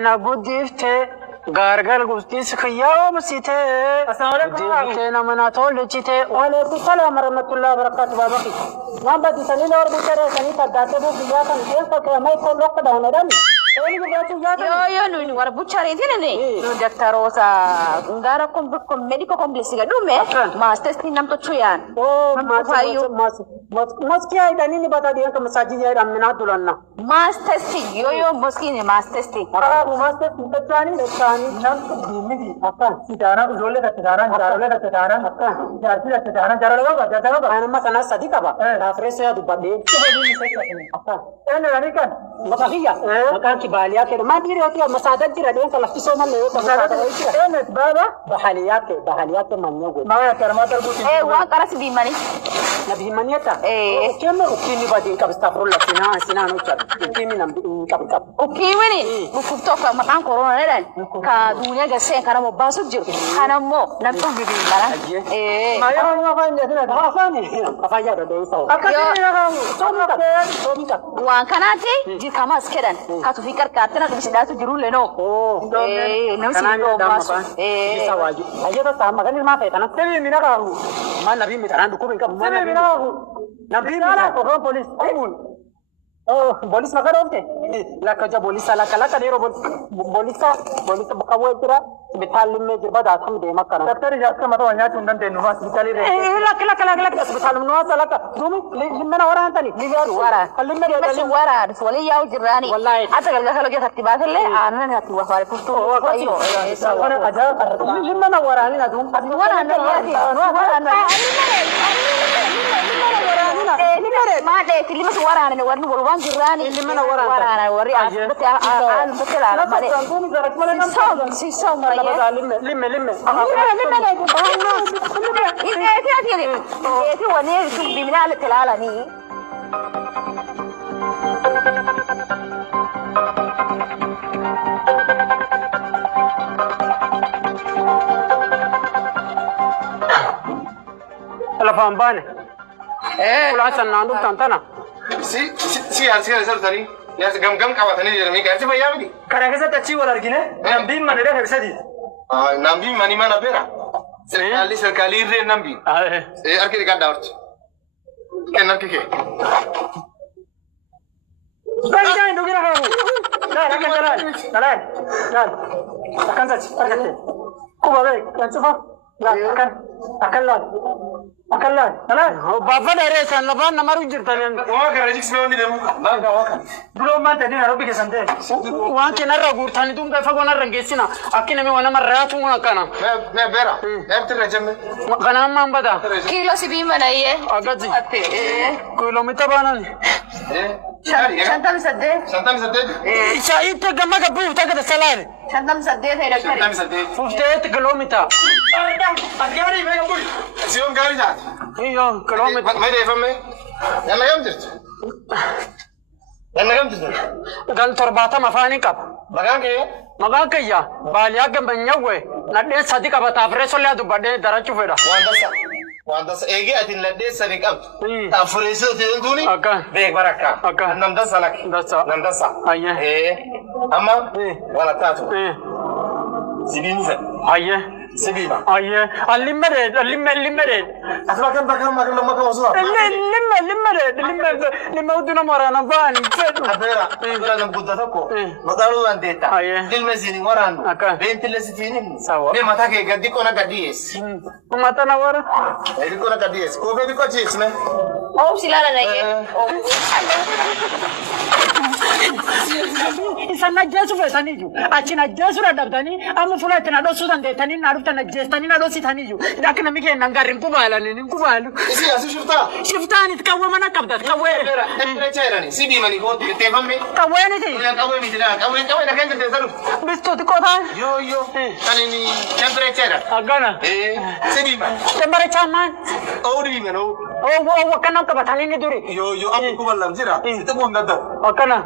na guddifte gargar gustis khiyaw masite guddifte na mana tolchite wa alaykum salam warahmatullahi wabarakatuh babaki namba disalina war butere sani tadate bu biya kan ko ke mai ko lokka dawne dan yo no war buchari tinene no daktaro sa ngara ko medical complex ga dume master tinam to chuyan oh mas kiya idani ni bata diyan ka masaji ya amina dulanna master yo moski ne master master tani tani nan dimi akan sidana uzole ka sidana jarole ka sidana akan jarti ka sidana jarole ka jarole ka ana masana sadika ba afreso ya dubade subadi ni sai akan ene rani kan makahiya makan kibaliya ke ma dire hotia masadat jira den kala fisona le masadat ene baba bahaliyat manyogo ma ya karma tarbuti wa karas bi mani nabi maniata kema ukini badi ka astagfirullah sina no chat ukini nam ka ukini ni kutoka makan corona ne dan ka dunia ga sai kana mo basu jir kana mo nan to bibi mara ma ya ma fa ne da afani afaya da dai so akati na so mika wa kana ti ji kama skedan ka tu fikar ka tana da shida su jiru le no no si no basu bisa waju ayo ta sama kan ma fa kana sai mi na ka ma nabi mi tarandu ko ka ma nabi nabi mi police oh bolis makar oke la kaja bolis ala kala kadero bolis bakawo kira betal me jirba da tham de makara daktari jaska mata wanya tundan de nuwa hospitali re la hospital nuwa sala ka dum limena wara antani ligaru wara limena de wara wali yaw jirani wallahi ata gal galo ge taktiba kale anan hatu wa fare fusto ayo wara aja limena wara ni na dum wara na wara na ما ده اللي مش ورانا ورني والوان جراني اللي من ورانا وري بس بتلعب ما ده سيسو ما لم إيه وني شوف بمنال التلالاني الأفان بانه كل حسن نانو تانتنا si tani ya gam kawatani jerami garti ba yamdi karagasa tachi wala argine nambi manere hersadi nambi mani mana bera serkali re nambi arki ka dawt kenan kike Kaya ndugu yangu. Nalan. Akan saja. Kuba baik. Kan coba. Akan lan. Nalan. Bapak dari sana bapak nama rujur talian. Wah kerajik semua ni demu. Bangga wakan. Belum mati ni naruh bikin santai. Wah kena ragu tani tu muka fago narang gesina. Akin kami wana marah tu mana kana. Me bera. Me terjemah. Kana mamba dah. Kilo si bima na iye. Agak sih. Kilometer mana ni? Shantam sadde. Santam sadde. Isa itu gamma kapu tak ada salah. Shantam sadde saya dah cari. Santam sadde. 58 kilometer. Agari me ngapul. Siom gari jat. Iyo kilometer. Me defam me. Yana gam tirt. Yana gam tirt. Gan torbata mafani kap. Magang ke? Magang ke ya. Balia ke banyawe. Nade sadi kap tapre solya tu bade darah cufera. Wanda sa ege atin ladde sadik am ta fureso te duni aka be baraka aka nam dasa lak dasa ayya amma wala tatu sibin fa ayya sibiba ayya limmere asma kan bakam makam lamma kan wasula limme uduna morana van abera kula nam gudata ko madalu andeta dil mesini waran benti lesitini sawa be mata ke gaddi ko na gaddi es mata na wara edi ko na gaddi es ko be ko chis me Oh silala na ye Sana jesu fe saniju achina jesu ra dabdani amu fula tena do sudan de tani naru tana jestani na do si taniju dakna mike nangarin kubala ni kubalu isi asu shiftani tkawe mana kabda tkawe era temperature ni sibi mani ko te famme tkawe ni ti kawe mi tira kawe na kan te zaru bisto ti kota yo tani ni temperature agana sibi ma temperature man ori mi no oh kana ka batani ni duri yo amu kubalam jira te bom nada akana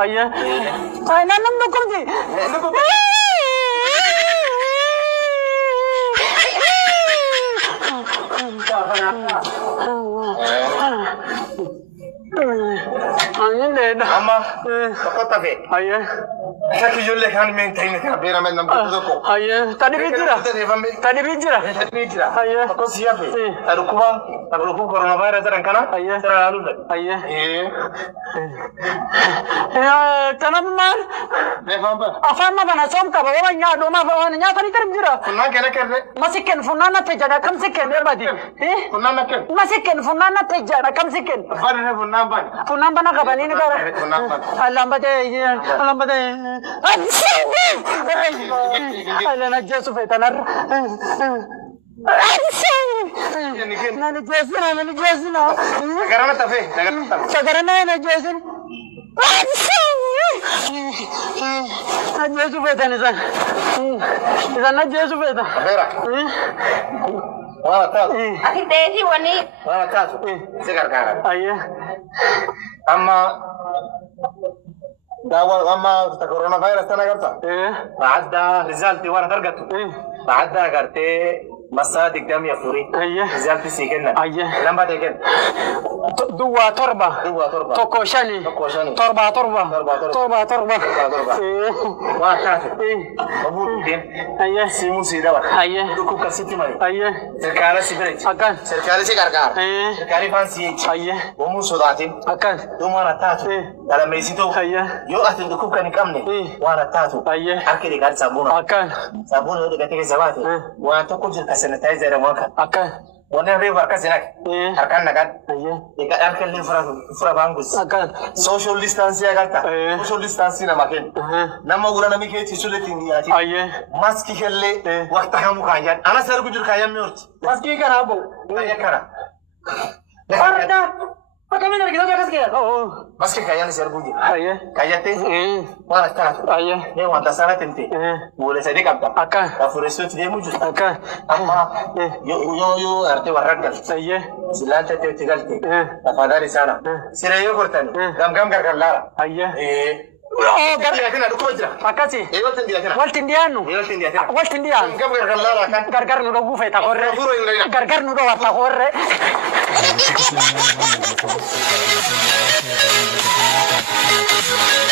ayya ay nanam nukum ji Amma tokkotta fe. Ayye. Akka ijoollee kaan mee ta'in kan beera mee namni tokko. Ayye. Tani bijira. Tani bijira. Tani bijira. Ayye. Tokko siya fe. Tarukuba coronavirus ran kana. Ayye. Sera lalu. Ayye. Tanam man. Me famba. Afaan ma bana som qaba waan nyaadhu ma waan nyaatani tarim jira. Kunna kana kerde. Masikken funana tejana kam sikken erbadi. Kunna nakkel. Masikken funana tejana kam sikken. Bana funna ban. Funan bana kabani ni gara. Funna ban. Alambade. Ala na jesu fetanar. Nani jesina. Garana tafe. Sagarana na jesin. Jesu fetani san. Sana jesu feta. Beera. Wala taatu. Ati teeti wani. Wala taatu. Segar gara. Ayya. Amma amma coronavirus tana garta. Baada result wara targatu. Baada garte masa digdam ya furi. Result sikenna. Lamba tegen. Dua torba. Toko shani. Torba. Wah taatu. Abu din. Simu sidawa. Duku kasiti mari. Serkala sibret. Akan. Serkala si gargar. Serkali fansi. Bomu sodatin. Akan. Dumana taatu. Dalam mesito. Yo atin duku kan ikamne. Wana taatu. Arke de gar sabuna. Akan. Sabuna de gateke sabate. Wana to kujil sanitizer da maka. Akan. Wana river kasinak. Arkan nakan. Ika arke le fura bangus. Akan. Social distance ya gata. Social distance na maken. Nama gura na mike ti sule tingi ati. Maski helle waqta hamu kayan. Ana sar kujil kayan miort. Maski karabo. Ya kara. Arda. Kami nak kita jaga sekian. Maski kayan sar kujil. Kayate. Wana taatu. Ne wanta sana tente. Boleh saya kapta. Akan. Ka fureso ti demu just. Akan. Amma yo arte warragal. Silante te tigalte. Tafadhali sana. Sira yo kortani. Gam gargallara. Gargaar dukuba jira. Akkasi. Waltindiyaanu. Waltindiyaanu. Gam gargallara kan. Gargar nu dhowwuu feeta korre. Gargar nu dhowwata korre. Thank you.